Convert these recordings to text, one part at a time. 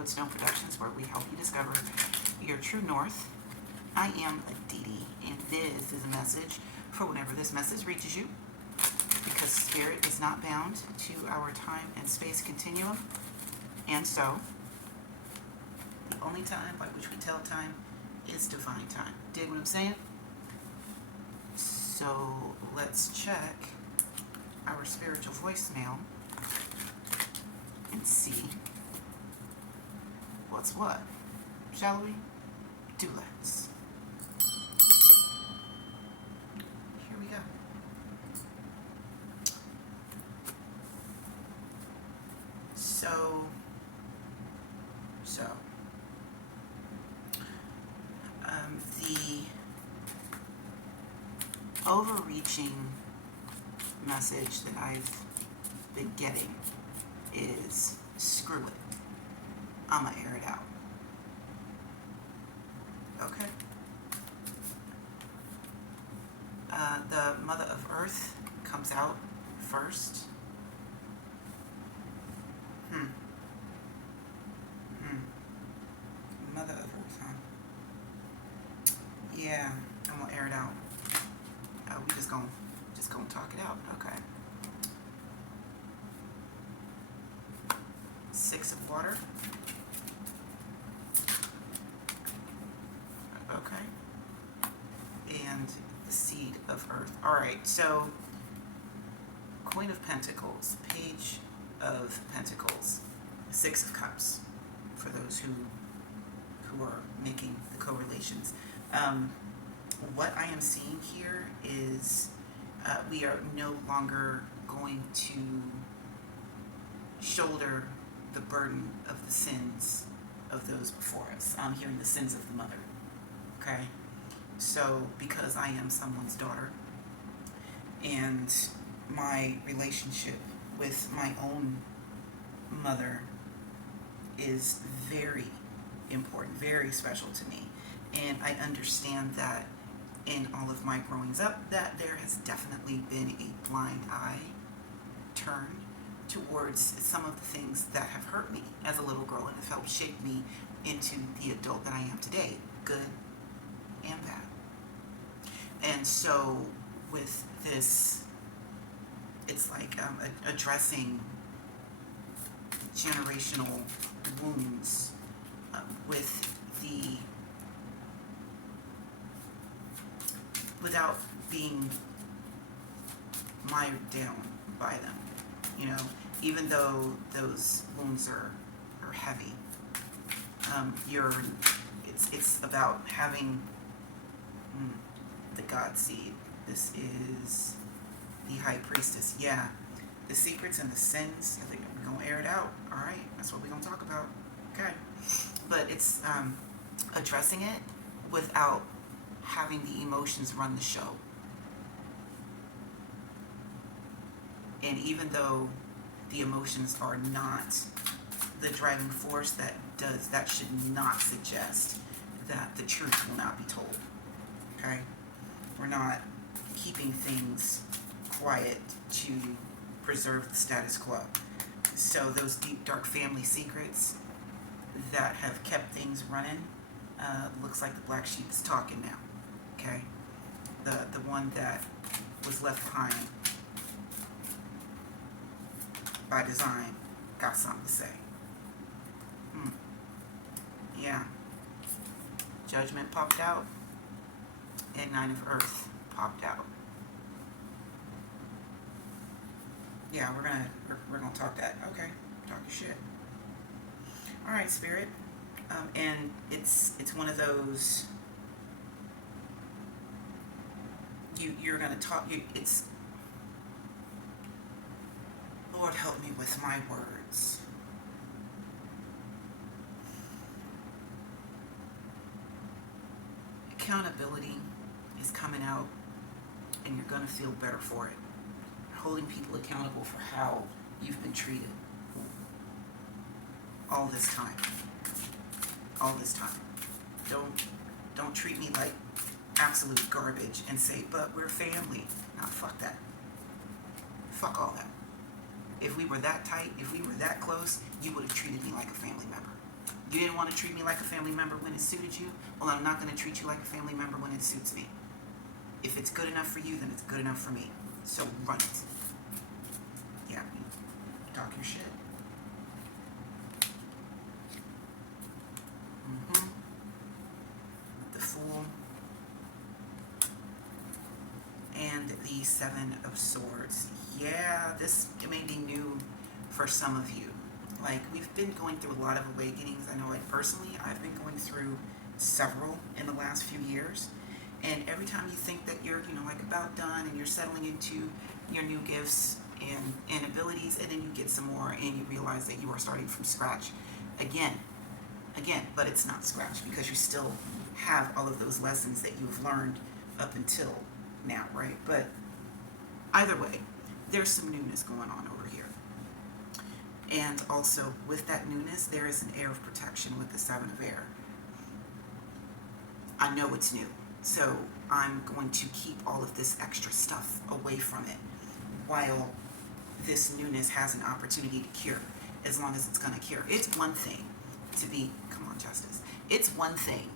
Lodestone Productions, where we help you discover your true north. I am Aditi, and this is a message for whenever this message reaches you, because spirit is not bound to our time and space continuum, and so the only time by which we tell time is divine time. Dig what I'm saying? So let's check our spiritual voicemail and see what's what. Shall we? Do let's. Here we go. So the overreaching message that I've been getting is, screw it, I'ma air it out. Okay. The Mother of Earth comes out first. Mother of Earth, huh? Yeah, I'm gonna air it out. We just gonna talk it out. Okay. 6 of water. Okay. And the seed of earth. Alright, so Queen of Pentacles, Page of Pentacles, 6 of Cups, for those who are making the correlations. What I am seeing here is we are no longer going to shoulder the burden of the sins of those before us. I'm hearing the sins of the mother. Okay? So, because I am someone's daughter, and my relationship with my own mother is very important, very special to me. And I understand that in all of my growings up, that there has definitely been a blind eye turned towards some of the things that have hurt me as a little girl and have helped shape me into the adult that I am today, good and bad. And so with this, it's like addressing generational wounds without being mired down by them, you know, even though those wounds are heavy. It's about having the God seed. This is the High Priestess. Yeah, the secrets and the sins. I think we're gonna air it out. All right, that's what we're gonna talk about. Okay, but it's addressing it without having the emotions run the show. And even though the emotions are not the driving force, that should not suggest that the truth will not be told. Okay? We're not keeping things quiet to preserve the status quo. So those deep, dark family secrets that have kept things running, looks like the black sheep is talking now. Okay? The one that was left behind by design got something to say. Yeah. Judgment popped out, and 9 of Earth popped out. Yeah, we're gonna talk that. Okay, talk your shit. All right, Spirit. And it's one of those. You're gonna talk. It's Lord, help me with my words. Accountability is coming out, and you're going to feel better for it. Holding people accountable for how you've been treated all this time. All this time. Don't treat me like absolute garbage and say, but we're family. Nah, fuck that. Fuck all that. If we were that tight, if we were that close, you would have treated me like a family member. You didn't want to treat me like a family member when it suited you. Well, I'm not going to treat you like a family member when it suits me. If it's good enough for you, then it's good enough for me. So run it. Yeah, talk your shit. The Fool. And the Seven of Swords. Yeah, this may be new for some of you. Like, we've been going through a lot of awakenings. I know, like, personally, I've been going through several in the last few years. And every time you think that you're, like, about done and you're settling into your new gifts and abilities, and then you get some more and you realize that you are starting from scratch again, but it's not scratch because you still have all of those lessons that you've learned up until now, right? But either way, there's some newness going on over here. And also, with that newness, there is an air of protection with the Seven of Air. I know it's new, so I'm going to keep all of this extra stuff away from it while this newness has an opportunity to cure, as long as it's going to cure. It's one thing to be, come on, Justice. It's one thing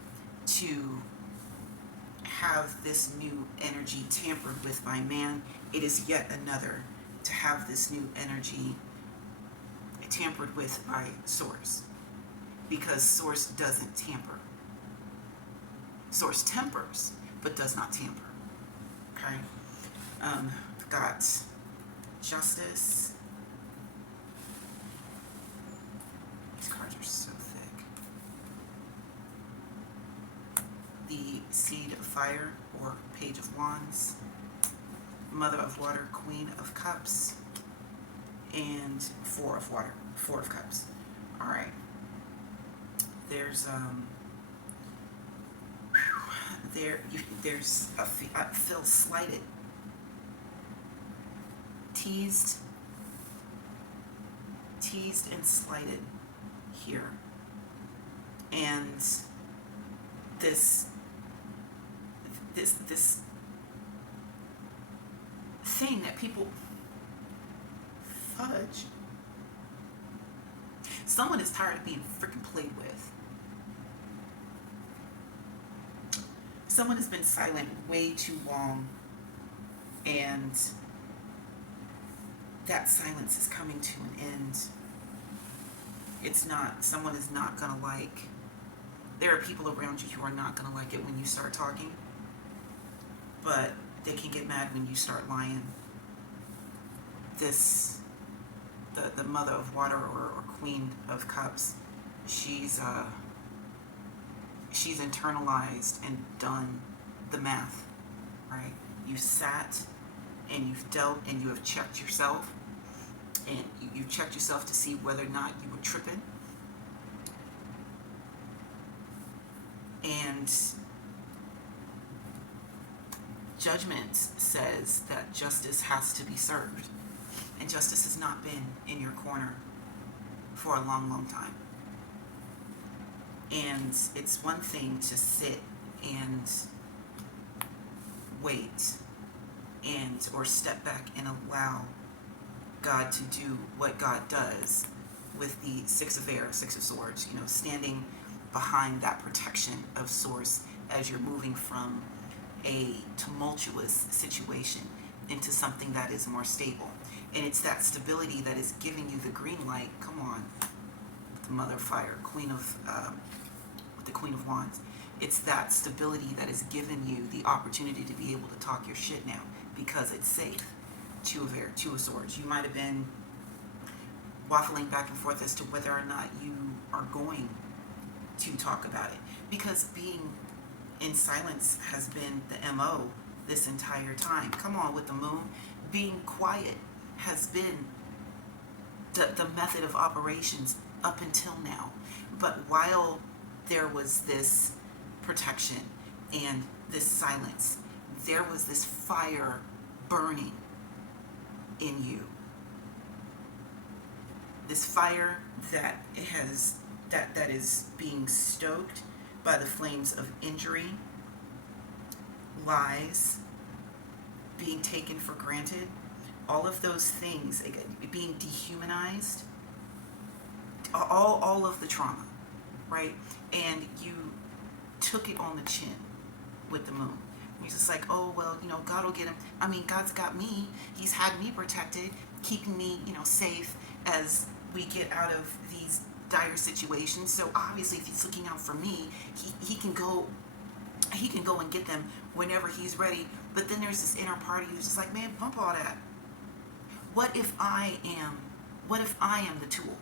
to have this new energy tampered with by man. It is yet another to have this new energy tampered with by Source, because Source doesn't tamper. Source tempers, but does not tamper. Okay? I've got Justice. These cards are so thick. The Seed of Fire, or Page of Wands. Mother of Water, Queen of Cups. And Four of Water, Four of Cups. All right. There's I feel slighted, teased and slighted here, and this thing that people fudge. Someone is tired of being freaking played with. Someone has been silent way too long, and that silence is coming to an end. Someone is not gonna like, there are people around you who are not gonna like it when you start talking, but they can get mad when you start lying. The Mother of Water, or Queen of Cups, she's internalized and done the math, right? You sat and you've dealt and you have checked yourself, and you've checked yourself to see whether or not you were tripping. And judgment says that justice has to be served. And justice has not been in your corner for a long, long time. And it's one thing to sit and wait or step back and allow God to do what God does with the Six of Air, Six of Swords, standing behind that protection of Source as you're moving from a tumultuous situation into something that is more stable. And it's that stability that is giving you the green light. Come on, the Mother of Fire, the Queen of Wands. It's that stability that has given you the opportunity to be able to talk your shit now, because it's safe. Two of Air, Two of Swords. You might have been waffling back and forth as to whether or not you are going to talk about it, because being in silence has been the MO this entire time. Come on, with the Moon, being quiet has been the method of operations up until now. But while there was this protection and this silence, there was this fire burning in you. This fire that is being stoked by the flames of injury, lies, being taken for granted, all of those things, being dehumanized, all of the trauma, right? And you took it on the chin with the moon. You're just like, oh, well, God will get him. I mean, God's got me. He's had me protected, keeping me, safe as we get out of these dire situations. So obviously, if he's looking out for me, he can go and get them whenever he's ready. But then there's this inner party who's just like, man, bump all that. What if I am the tool?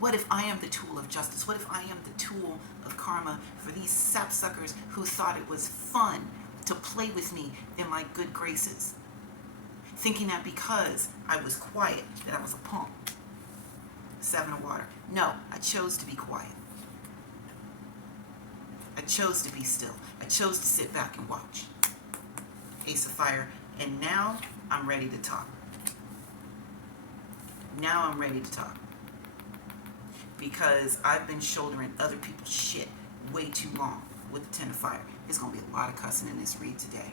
What if I am the tool of justice? What if I am the tool of karma for these sapsuckers who thought it was fun to play with me in my good graces? Thinking that because I was quiet, that I was a punk. 7 of water. No, I chose to be quiet. I chose to be still. I chose to sit back and watch. Ace of fire. And now I'm ready to talk. Now I'm ready to talk. Because I've been shouldering other people's shit way too long with the 10 of fire. There's going to be a lot of cussing in this read today.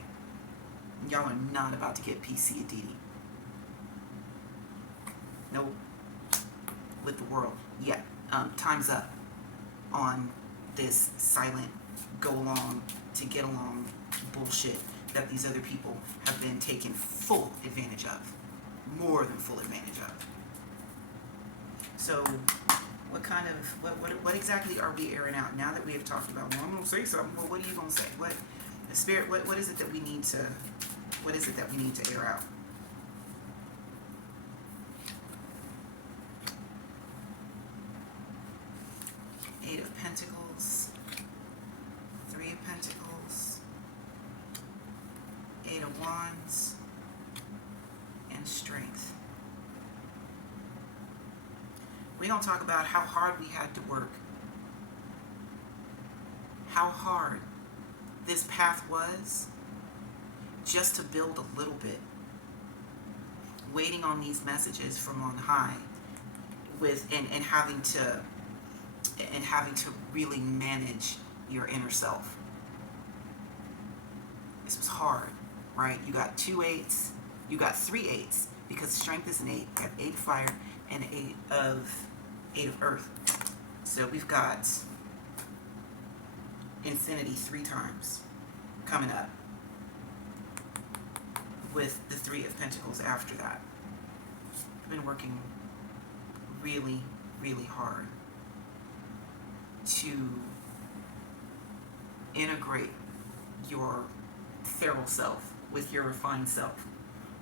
Y'all are not about to get PC and Didi. Nope. With the world. Yeah. Time's up on this silent, go along to get along bullshit that these other people have been taking full advantage of. More than full advantage of. So, what exactly are we airing out now that we have talked about? Well, I'm going to say something. Well, what are you going to say? What is it that we need to air out? Eight of Pentacles, 3 of Pentacles, 8 of Wands, and Strength. We're going to talk about how hard we had to work. How hard this path was just to build a little bit. Waiting on these messages from on high and having to really manage your inner self. This was hard, right? You got 2 8s, you got 3 8s, because strength is an 8. You got 8 of fire and 8 of earth. So we've got infinity 3 times coming up, with the 3 of Pentacles after that. I've been working really, really hard to integrate your feral self with your refined self,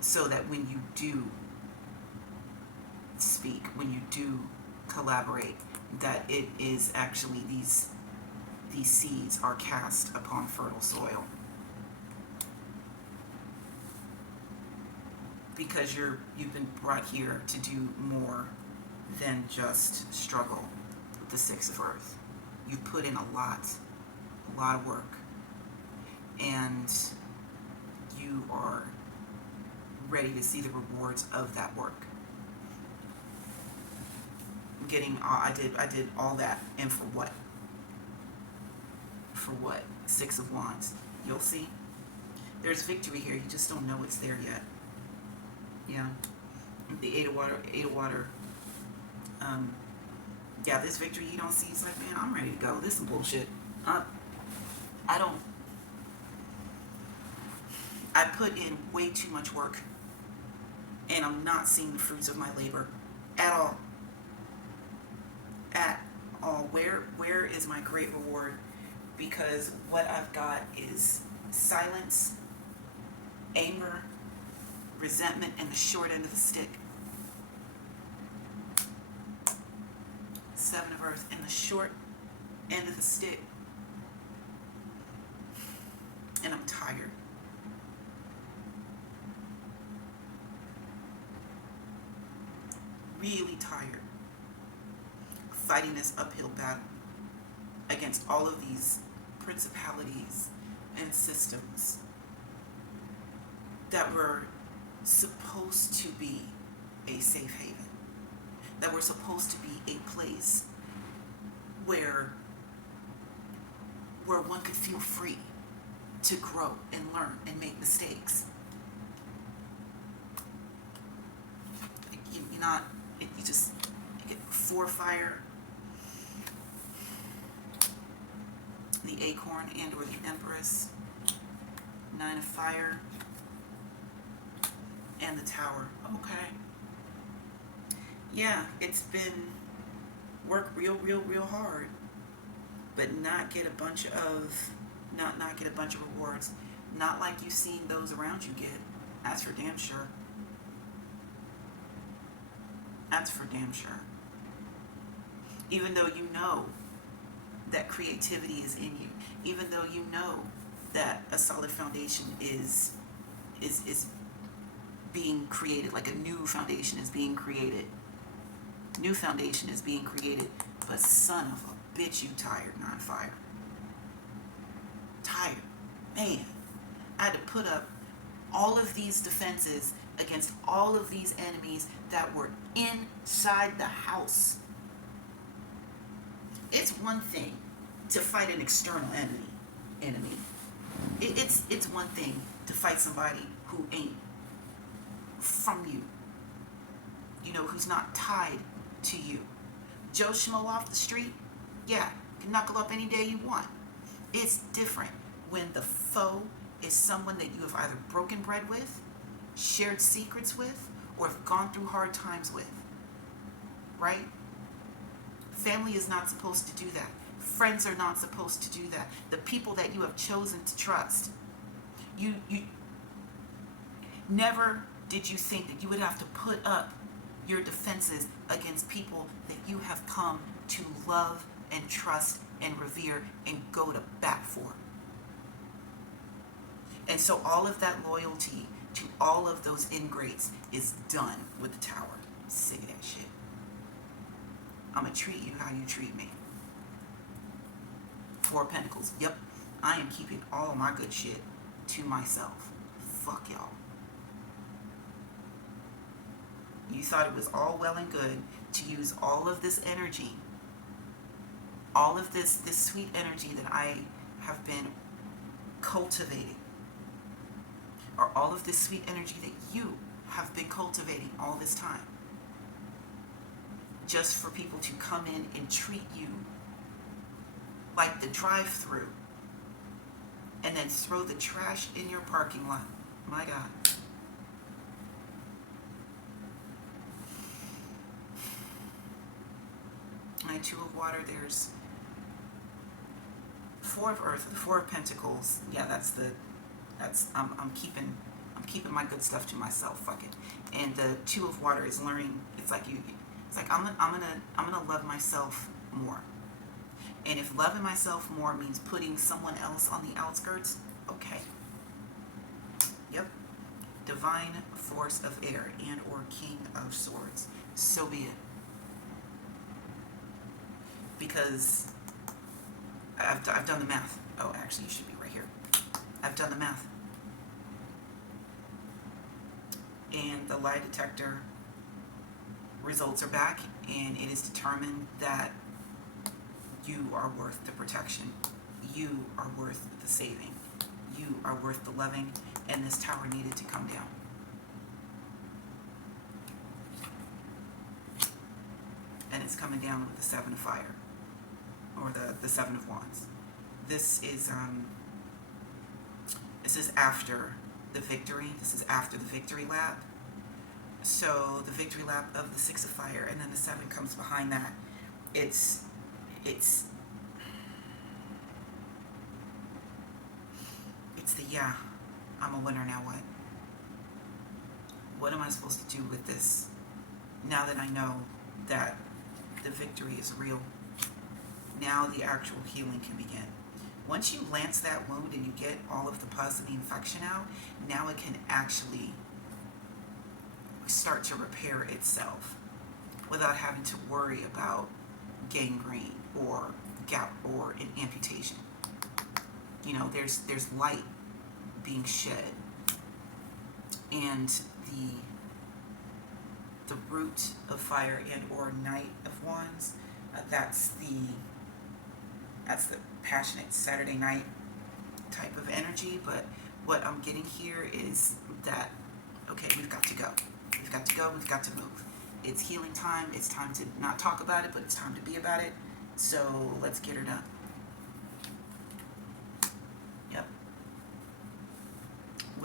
so that when you do speak, when you do collaborate, that it is actually these seeds are cast upon fertile soil. Because you've been brought here to do more than just struggle with the 6 of earth. You've put in a lot of work, and you are ready to see the rewards of that work. I did all that, and for what? For what? 6 of Wands. You'll see. There's victory here. You just don't know it's there yet. Yeah. The 8 of water. Yeah, this victory you don't see. It's like, man, I'm ready to go. This is bullshit. I put in way too much work, and I'm not seeing the fruits of my labor at all. At all. Where is my great reward? Because what I've got is silence, anger, resentment, and the short end of the stick. 7 of earth and the short end of the stick. And I'm tired. Really tired. Fighting this uphill battle against all of these principalities and systems that were supposed to be a safe haven, that were supposed to be a place where one could feel free to grow and learn and make mistakes. You get 4 fire the Acorn and or the Empress, Nine of Fire, and the Tower. Okay. Yeah, it's been work real hard, but not get a bunch of rewards. Not like you've seen those around you get. That's for damn sure. That's for damn sure. Even though you know that creativity is in you, even though you know that a solid foundation is being created, like a new foundation is being created. New foundation is being created, but son of a bitch, you tired, Nine Fire. Tired. Man, I had to put up all of these defenses against all of these enemies that were inside the house. It's one thing to fight an external enemy. It's one thing to fight somebody who ain't from you. You know, who's not tied to you. Joe Schmo off the street, yeah, you can knuckle up any day you want. It's different when the foe is someone that you have either broken bread with, shared secrets with, or have gone through hard times with. Right? Family is not supposed to do that. Friends are not supposed to do that. The people that you have chosen to trust. You never did you think that you would have to put up your defenses against people that you have come to love and trust and revere and go to bat for. And so all of that loyalty to all of those ingrates is done with the Tower. I'm sick of that shit. I'm going to treat you how you treat me. Four of Pentacles. Yep, I am keeping all my good shit to myself. Fuck y'all. You thought it was all well and good to use all of this energy, all of this sweet energy that I have been cultivating, or all of this sweet energy that you have been cultivating all this time, just for people to come in and treat you like the drive-through and then throw the trash in your parking lot. My God. My Two of Water, there's Four of Earth, the Four of Pentacles. Yeah, I'm keeping my good stuff to myself. Fuck it. And the Two of Water is learning. It's like I'm gonna love myself more. And if loving myself more means putting someone else on the outskirts, okay. Yep. Divine Force of Air and or King of Swords. So be it. Because I've done the math. Oh, actually, you should be right here. I've done the math. And the lie detector results are back, and it is determined that you are worth the protection. You are worth the saving. You are worth the loving, and this Tower needed to come down. And it's coming down with the Seven of Fire, or the Seven of Wands. This is after the victory. This is after the victory lap. So the victory lap of the Six of Fire, and then the Seven comes behind that. It's the yeah, I'm a winner, now what? What am I supposed to do with this now that I know that the victory is real? Now the actual healing can begin. Once you lance that wound and you get all of the pus and the infection out, now it can actually start to repair itself without having to worry about gangrene or gout or an amputation. You know, there's light being shed, and the root of fire and or Knight of Wands, that's the passionate Saturday night type of energy. But what I'm getting here is that, okay, we've got to go. We've got to go. We've got to move. It's healing time. It's time to not talk about it, but it's time to be about it. So let's get her done.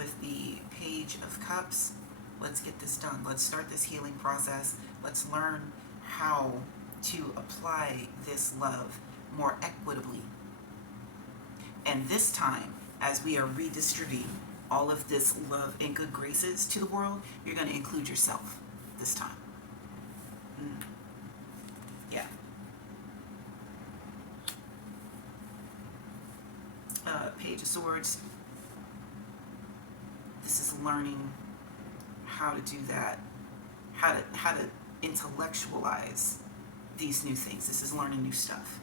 with the Page of Cups. Let's get this done. Let's start this healing process. Let's learn how to apply this love more equitably. And this time, as we are redistributing all of this love and good graces to the world, you're going to include yourself this time. Yeah. Page of Swords. This is learning how to do that, how to intellectualize these new things. This is learning new stuff.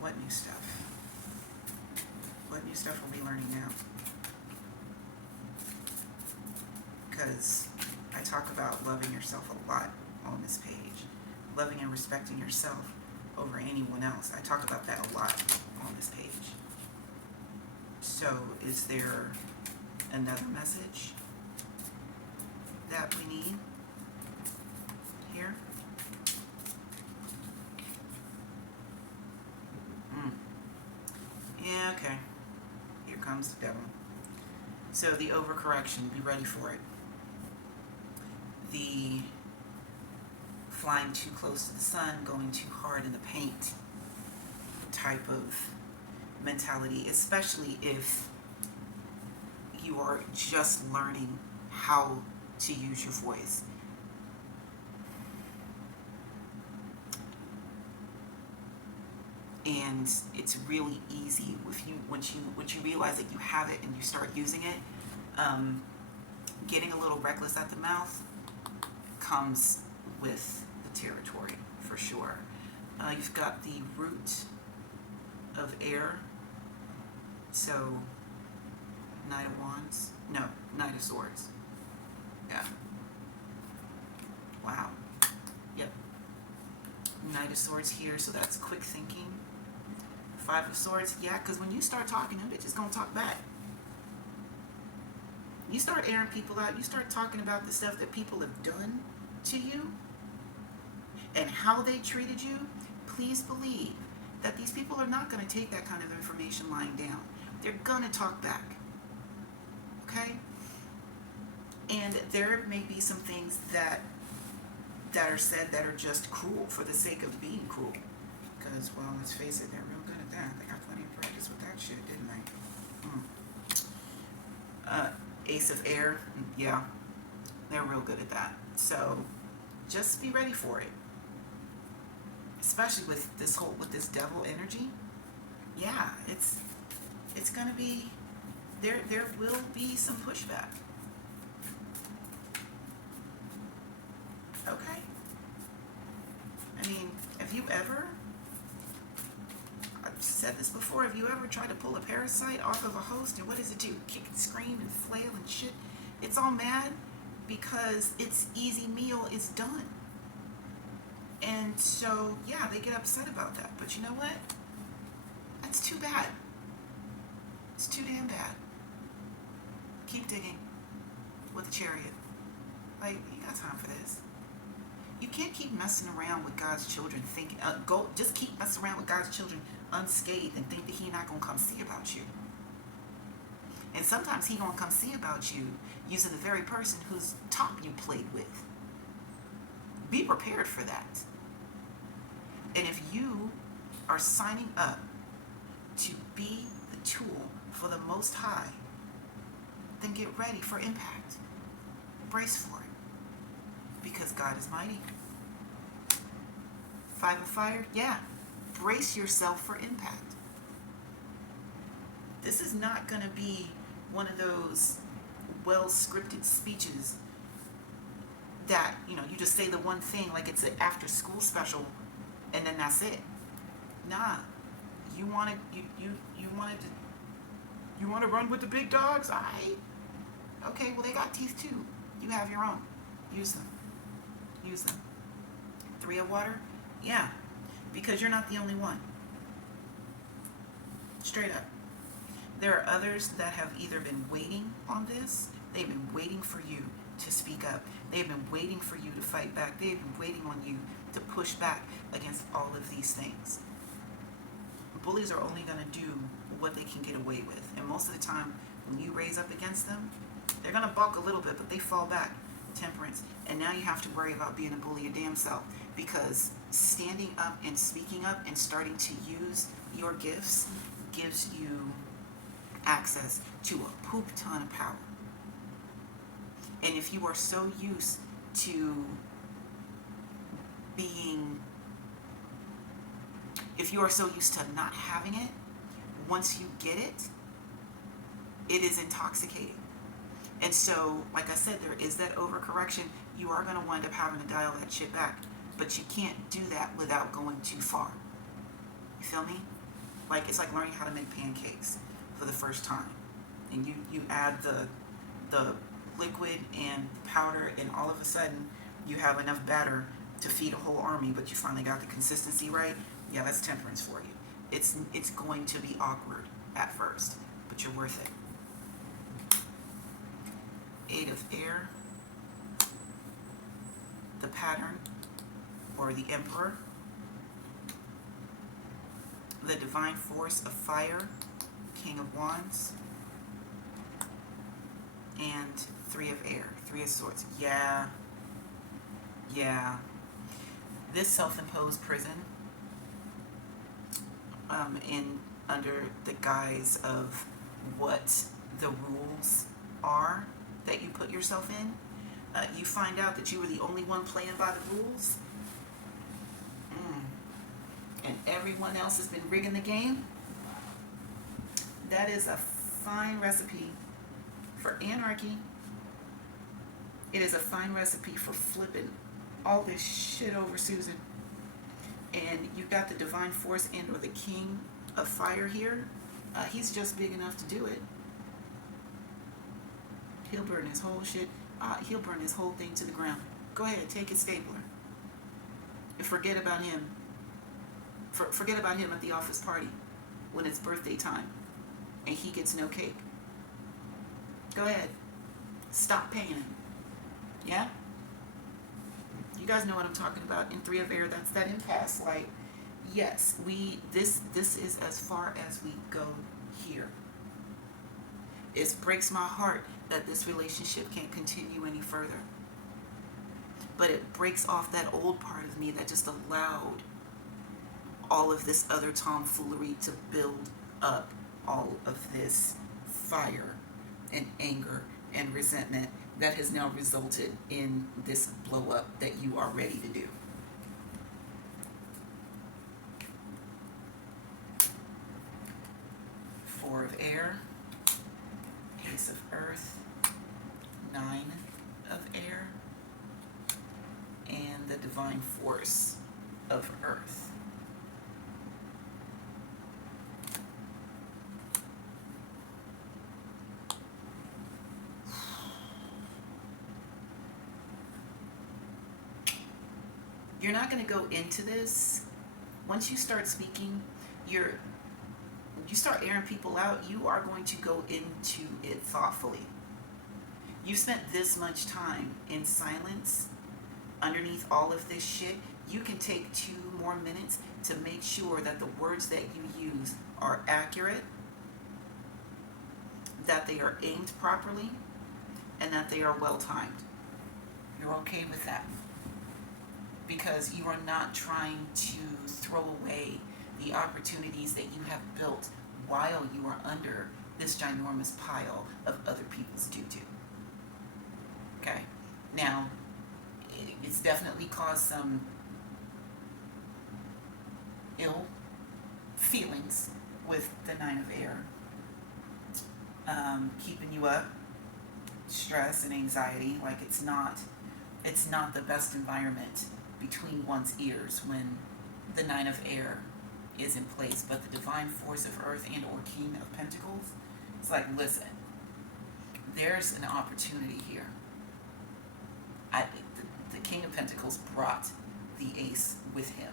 What new stuff? What new stuff are we learning now? Because I talk about loving yourself a lot on this page. Loving and respecting yourself over anyone else. I talk about that a lot on this page. So is there another message that we need here? Yeah, okay. Here comes the devil. So the overcorrection, be ready for it. The flying too close to the sun, going too hard in the paint type of mentality, especially if you are just learning how to use your voice. And it's really easy if you once you realize that you have it and you start using it, getting a little reckless at the mouth comes with the territory for sure. You've got the root of air, so Knight of Wands, no, Knight of Swords. Yeah. Wow. Yep. Knight of Swords here, so that's quick thinking. Five of Swords, yeah, because when you start talking, them bitches gonna talk back. You start airing people out, you start talking about the stuff that people have done to you and how they treated you. Please believe that these people are not going to take that kind of information lying down. They're going to talk back. Okay? And there may be some things that are said that are just cruel for the sake of being cruel. Because, well, let's face it, they're real good at that. They got plenty of practice with that shit, didn't they? Ace of Air, yeah, they're real good at that. So just be ready for it. Especially with this devil energy. Yeah, it's gonna be, there will be some pushback. Okay? I mean, have you ever, I've said this before, have you ever tried to pull a parasite off of a host, and what does it do? Kick and scream and flail and shit? It's all mad because its easy meal is done. And so, yeah, they get upset about that. But you know what? That's too bad. It's too damn bad. Keep digging with a chariot. Like, you got time for this. You can't keep messing around with God's children thinking, just keep messing around with God's children unscathed and think that He's not going to come see about you. And sometimes He's going to come see about you using the very person whose top you played with. Be prepared for that. And if you are signing up to be the tool for the Most High, then get ready for impact. Brace for it. Because God is mighty. Five of Fire, yeah. Brace yourself for impact. This is not going to be one of those well-scripted speeches that, you just say the one thing like it's an after-school special and then that's it. Nah. You want to run with the big dogs? Alright. Okay, well, they got teeth too. You have your own. Use them. Use them. Three of Water? Yeah. Because you're not the only one. Straight up. There are others that have either been waiting on this, they've been waiting for you to speak up. They've been waiting for you to fight back. They've been waiting on you to push back against all of these things. bullies are only going to do what they can get away with. And most of the time, when you raise up against them, they're going to buck a little bit, but they fall back. Temperance. And now you have to worry about being a bully your damn self, because standing up and speaking up and starting to use your gifts gives you access to a poop ton of power. And if you are so used to not having it, once you get it, it is intoxicating. And so, like I said, there is that overcorrection. You are going to wind up having to dial that shit back. But you can't do that without going too far. You feel me? Like, it's like learning how to make pancakes for the first time. And you add the liquid and powder, and all of a sudden you have enough batter to feed a whole army, but you finally got the consistency right. Yeah, that's temperance for you. It's going to be awkward at first, but you're worth it. 8 of air, the pattern, or the emperor, the divine force of fire, King of Wands, and 3 of air, 3 of swords. Yeah. This self-imposed prison, under the guise of what the rules are that you put yourself in, you find out that you were the only one playing by the rules, and everyone else has been rigging the game. That is a fine recipe for anarchy. It is a fine recipe for flipping all this shit over Susan. And you've got the divine force and or the king of fire here. He's just big enough to do it. He'll burn his whole shit. He'll burn his whole thing to the ground. Go ahead, take his stapler. And forget about him. Forget about him at the office party when it's birthday time and he gets no cake. Go ahead. Stop paying him. Yeah? You guys know what I'm talking about. In 3 of air, that's that impasse. Like, yes, this is as far as we go here. It breaks my heart that this relationship can't continue any further. But it breaks off that old part of me that just allowed all of this other tomfoolery to build up all of this fire and anger and resentment that has now resulted in this blow up that you are ready to do. Four of air, Ace of earth, 9 of air, and the divine force of earth. You're not going to go into this. Once you start speaking, you start airing people out, you are going to go into it thoughtfully. You spent this much time in silence underneath all of this shit. You can take 2 more minutes to make sure that the words that you use are accurate, that they are aimed properly, and that they are well timed. You're okay with that, because you are not trying to throw away the opportunities that you have built while you are under this ginormous pile of other people's doo-doo. Okay? Now, it's definitely caused some ill feelings with the 9 of air, keeping you up, stress and anxiety. Like, it's not the best environment between one's ears when the 9 of air is in place. But the divine force of earth and or King of Pentacles, it's like, listen, there's an opportunity here. The King of Pentacles brought the ace with him.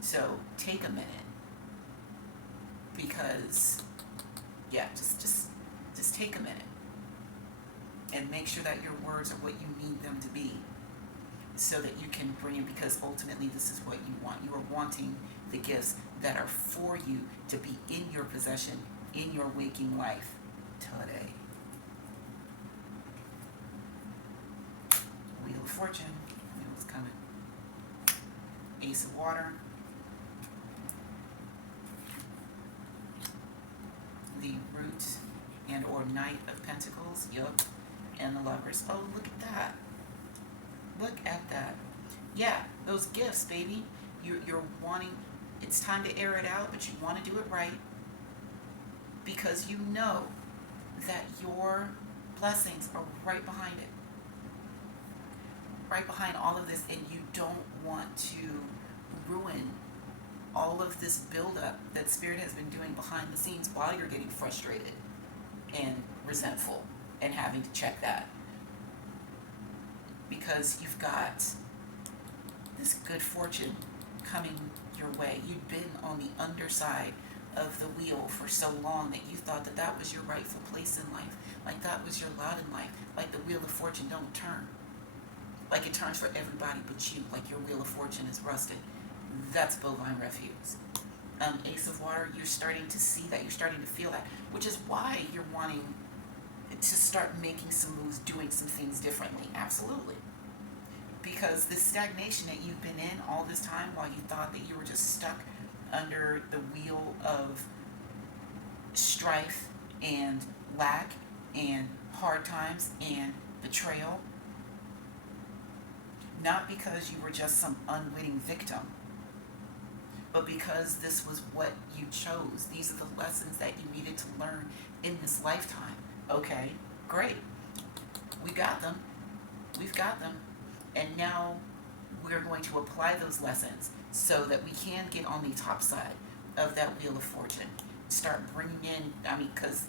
So take a minute, because yeah, just take a minute and make sure that your words are what you need them to be, so that you can bring it, because ultimately this is what you want. You are wanting the gifts that are for you to be in your possession in your waking life today. Wheel of Fortune, it was coming. Ace of Water, the Root and or Knight of Pentacles, yup, and the Lovers. Oh, look at that. Look at that. Yeah, those gifts, baby. You're wanting, it's time to air it out, but you want to do it right because you know that your blessings are right behind it. Right behind all of this, and you don't want to ruin all of this buildup that Spirit has been doing behind the scenes while you're getting frustrated and resentful and having to check that. Because you've got this good fortune coming your way. You've been on the underside of the wheel for so long that you thought that that was your rightful place in life. Like that was your lot in life. Like the Wheel of Fortune don't turn. Like it turns for everybody but you. Like your Wheel of Fortune is rusted. That's bovine refuse. Ace of Water, you're starting to see that. You're starting to feel that. Which is why you're wanting to start making some moves, doing some things differently. Absolutely. Because this stagnation that you've been in all this time while you thought that you were just stuck under the wheel of strife and lack and hard times and betrayal, not because you were just some unwitting victim, but because this was what you chose. These are the lessons that you needed to learn in this lifetime. Okay, great. We got them. We've got them. And now we're going to apply those lessons so that we can get on the top side of that Wheel of Fortune. Start bringing in, because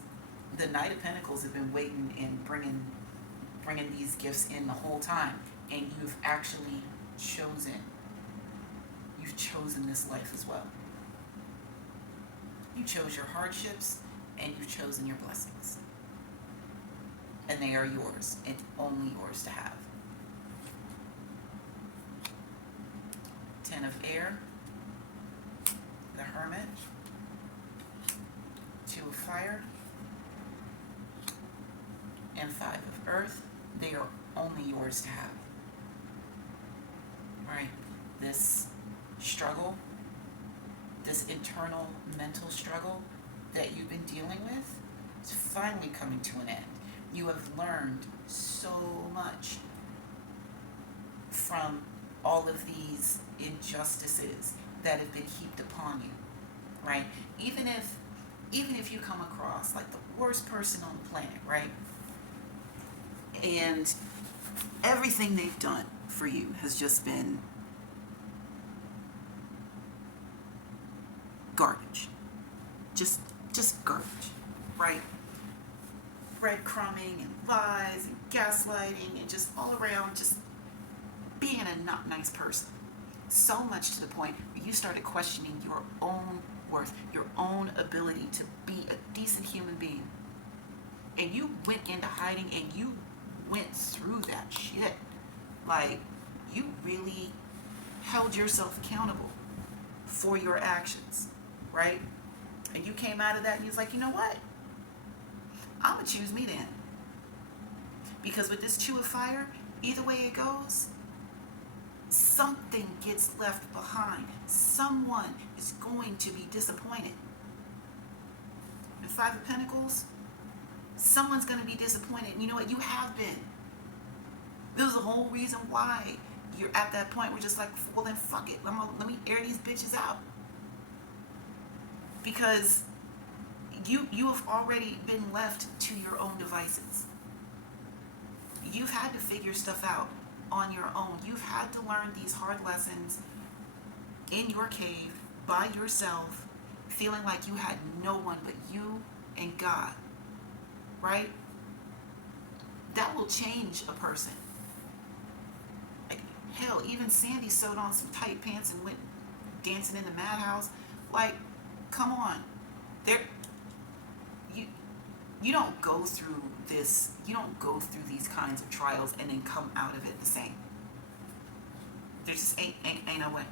the Knight of Pentacles have been waiting and bringing these gifts in the whole time. And you've actually chosen this life as well. You chose your hardships and you've chosen your blessings. And they are yours and only yours to have. Ten of Air, the Hermit, Two of Fire, and Five of Earth. They are only yours to have. Right? This struggle, this internal mental struggle that you've been dealing with is finally coming to an end. You have learned so much from all of these injustices that have been heaped upon you, right? Even if you come across like the worst person on the planet, right? And everything they've done for you has just been garbage. Just garbage, right? Breadcrumbing and lies and gaslighting and just all around just being a not nice person. So much to the point where you started questioning your own worth, your own ability to be a decent human being. And you went into hiding and you went through that shit. Like, you really held yourself accountable for your actions, right? And you came out of that and you was like, you know what? I'm going to choose me then. Because with this Two of Fire, either way it goes, something gets left behind. Someone is going to be disappointed. And Five of Pentacles, someone's going to be disappointed. And you know what? You have been. There's a whole reason why you're at that point where just like, well then fuck it. Let me air these bitches out. Because you have already been left to your own devices. You've had to figure stuff out on your own. You've had to learn these hard lessons in your cave by yourself, feeling like you had no one but you and God, right? That will change a person. Like, hell, even Sandy sewed on some tight pants and went dancing in the madhouse. Like, come on. You don't go through this, you don't go through these kinds of trials and then come out of it the same. There just ain't no way.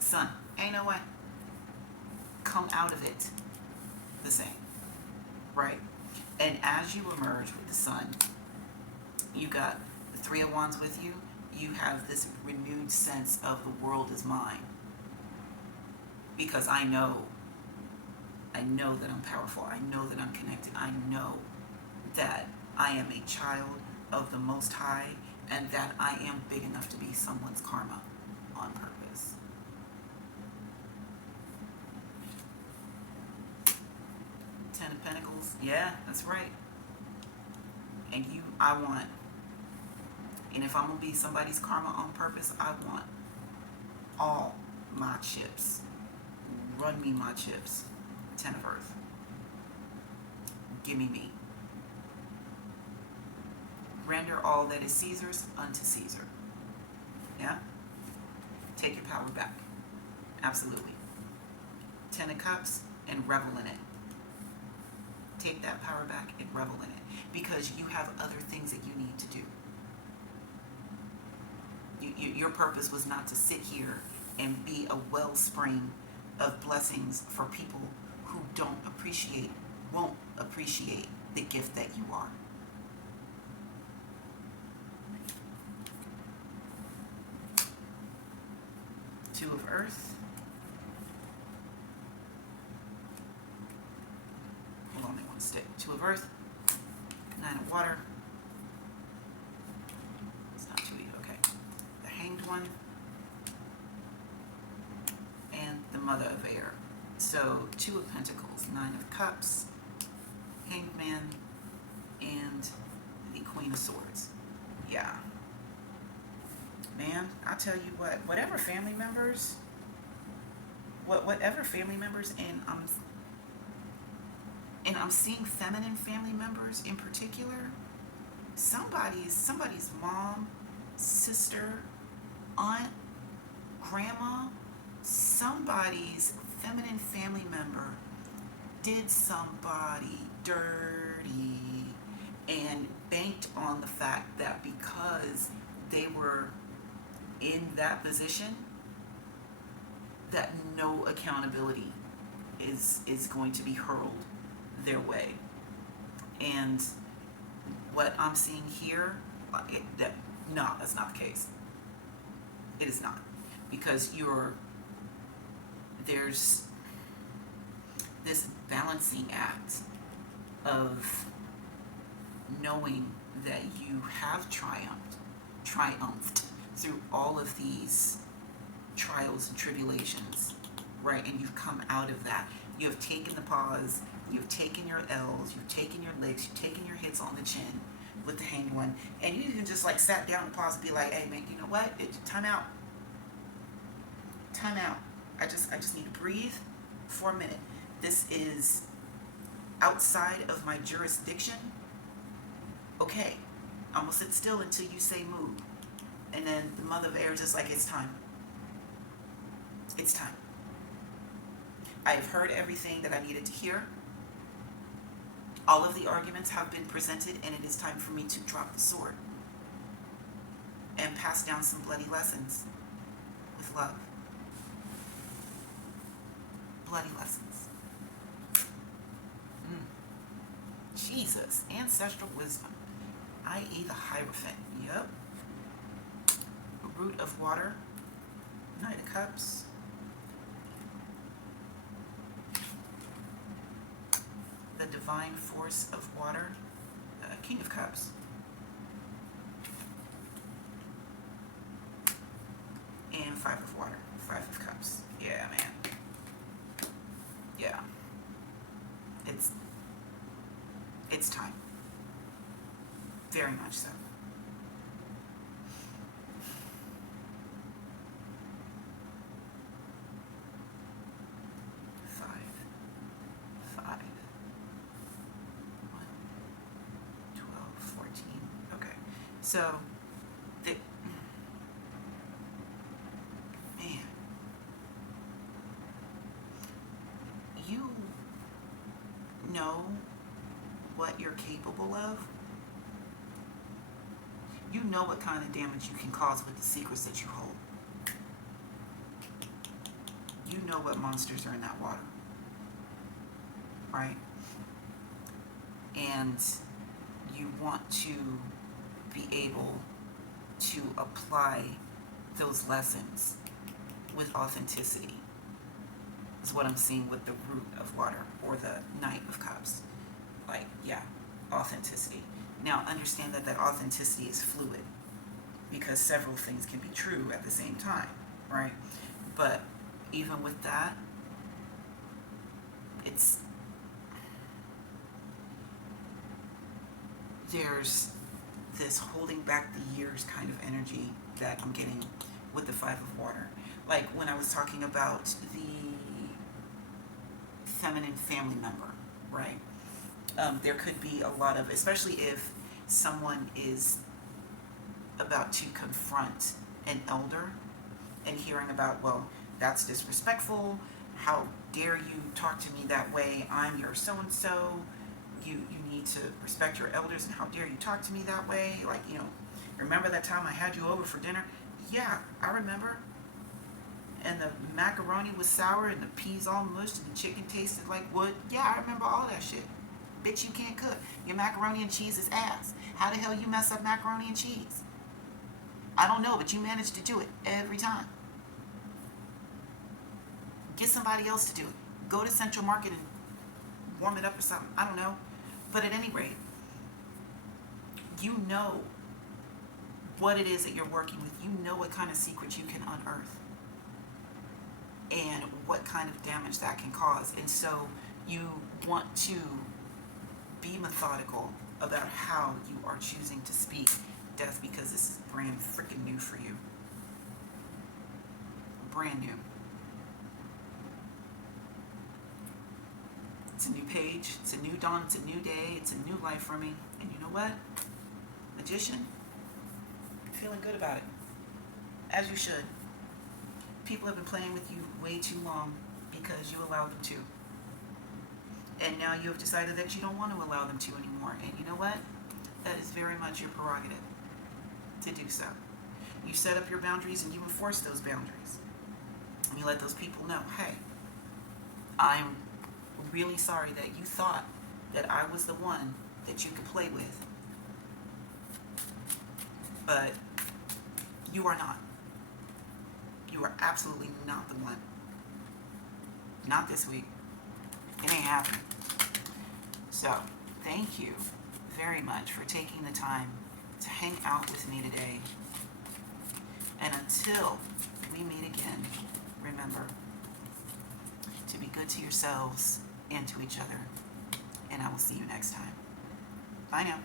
Son, ain't no way. come out of it the same, right? And as you emerge with the sun, you got the Three of Wands with you. You have this renewed sense of the world is mine. Because I know that I'm powerful. I know that I'm connected. I know that I am a child of the Most High, and that I am big enough to be someone's karma on purpose. Ten of Pentacles. Yeah, that's right. And and if I'm going to be somebody's karma on purpose, I want all my chips. Run me my chips. Ten of Earth. Give me me. Render all that is Caesar's unto Caesar. Yeah? Take your power back. Absolutely. Ten of Cups and revel in it. Take that power back and revel in it. Because you have other things that you need to do. Your purpose was not to sit here and be a wellspring of blessings for people who won't appreciate the gift that you are. Two of Earth. Hold on, they want to stick. Two of Earth. Nine of Water. It's not too easy. Okay. The Hanged One. And the Mother of Air. So, Two of Pentacles, Nine of Cups, Hanged Man, and the Queen of Swords. Yeah. Man, I'll tell you what, whatever family members, and I'm seeing feminine family members in particular, somebody's mom, sister, aunt, grandma, somebody's feminine family member did somebody dirty and banked on the fact that because they were in that position, that no accountability is going to be hurled their way. And what I'm seeing here, that's not the case. It is not. Because there's this balancing act of knowing that you have triumphed through all of these trials and tribulations, right? And you've come out of that. You have taken the pause, you've taken your L's, you've taken your licks, you've taken your hits on the chin with the Hanged One, and you can just like sat down and pause and be like, hey man, you know what? Time out. Time out. I just need to breathe for a minute. This is outside of my jurisdiction. Okay, I'm gonna sit still until you say move. And then the Mother of Air is just like, it's time. It's time. I have heard everything that I needed to hear. All of the arguments have been presented, and it is time for me to drop the sword and pass down some bloody lessons with love. Bloody lessons. Jesus. Ancestral wisdom. I.e. the Hierophant. Yep. Root of Water. Knight of Cups. The Divine Force of Water. King of Cups. And Five of Water. Five of Cups. Yeah, man. Yeah. It's time. Very much so. Five. 1, 12, 14. Okay. So, man, you know what you're capable of. You know what kind of damage you can cause with the secrets that you hold. You know what monsters are in that water. right? And you want to be able to apply those lessons with authenticity, is what I'm seeing with the Root of Water or the Knight of Cups. Like, yeah, authenticity. Now, understand that authenticity is fluid, because several things can be true at the same time, right? But even with that, there's this holding back the years kind of energy that I'm getting with the Five of Water. Like when I was talking about the feminine family member, right? There could be a lot of, especially if someone is about to confront an elder and hearing about, well, that's disrespectful. How dare you talk to me that way? I'm your so-and-so. You need to respect your elders, and how dare you talk to me that way? Like, remember that time I had you over for dinner? Yeah, I remember. And the macaroni was sour and the peas all mushed and the chicken tasted like wood. Yeah, I remember all that shit. Bitch, you can't cook. Your macaroni and cheese is ass. How the hell you mess up macaroni and cheese? I don't know, but you managed to do it every time. Get somebody else to do it. Go to Central Market and warm it up or something. I don't know. But at any rate, you know what it is that you're working with. You know what kind of secrets you can unearth and what kind of damage that can cause. And so you want to be methodical about how you are choosing to speak death, because this is brand freaking new for you. Brand new. It's a new page, it's a new dawn, it's a new day, it's a new life for me. And you know what? Magician, I'm feeling good about it. As you should. People have been playing with you way too long because you allowed them to. And now you have decided that you don't want to allow them to anymore. And you know what? That is very much your prerogative to do so. You set up your boundaries and you enforce those boundaries. And you let those people know, hey, I'm really sorry that you thought that I was the one that you could play with. But you are not. You are absolutely not the one. Not this week. It ain't happening. So, thank you very much for taking the time to hang out with me today. And until we meet again, remember to be good to yourselves and to each other. And I will see you next time. Bye now.